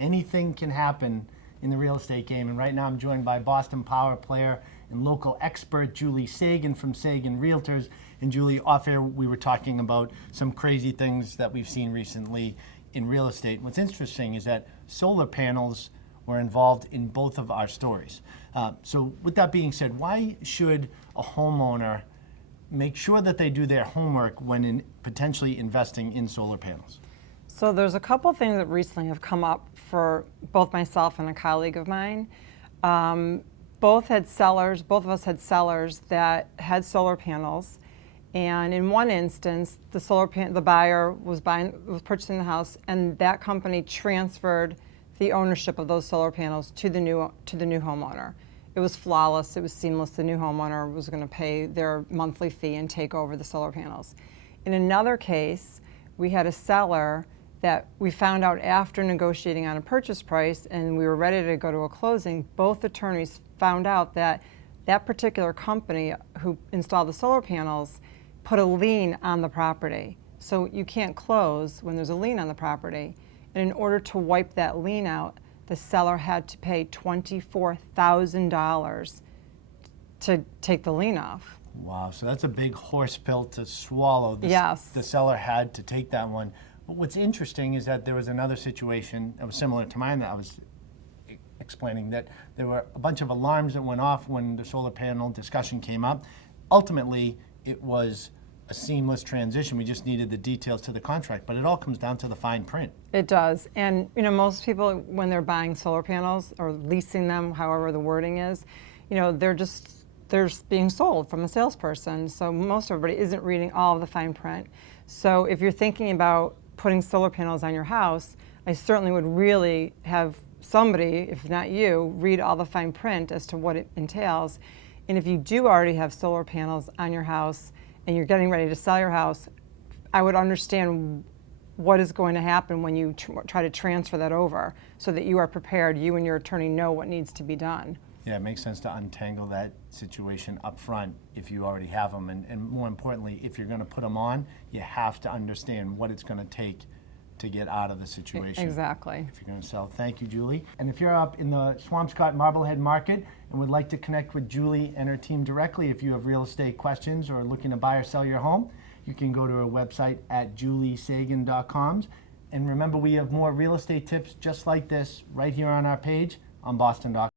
anything can happen in the real estate game. And right now I'm joined by Boston Power player and local expert Julie Sagan from Sagan Realtors. And Julie, off air, we were talking about some crazy things that we've seen recently in real estate. What's interesting is that solar panels were involved in both of our stories. So with that being said, why should a homeowner make sure that they do their homework when potentially investing in solar panels? So there's a couple things that recently have come up for both myself and a colleague of mine. Both of us had sellers that had solar panels, and in one instance, the buyer was purchasing the house, and that company transferred the ownership of those solar panels to the new homeowner. It was flawless. It was seamless. The new homeowner was going to pay their monthly fee and take over the solar panels. In another case, we had a seller that we found out after negotiating on a purchase price and we were ready to go to a closing. Both attorneys found out that that particular company who installed the solar panels put a lien on the property. So you can't close when there's a lien on the property. And in order to wipe that lien out, the seller had to pay $24,000 to take the lien off. Wow, so that's a big horse pill to swallow. Yes. The seller had to take that one. But what's interesting is that there was another situation that was similar to mine that I was explaining, that there were a bunch of alarms that went off when the solar panel discussion came up. Ultimately, it was a seamless transition. We just needed the details to the contract, but it all comes down to the fine print. It does. And most people, when they're buying solar panels or leasing them, however the wording is, they're being sold from a salesperson. So most everybody isn't reading all of the fine print. So if you're thinking about putting solar panels on your house, I certainly would really have somebody, if not you, read all the fine print as to what it entails. And if you do already have solar panels on your house and you're getting ready to sell your house, I would understand what is going to happen when you try to transfer that over so that you are prepared, you and your attorney know what needs to be done. Yeah, it makes sense to untangle that situation up front if you already have them. And more importantly, if you're going to put them on, you have to understand what it's going to take to get out of the situation. Exactly. If you're going to sell. Thank you, Julie. And if you're up in the Swampscott Marblehead market and would like to connect with Julie and her team directly, if you have real estate questions or looking to buy or sell your home, you can go to her website at juliesagan.com. And remember, we have more real estate tips just like this right here on our page on Boston.com.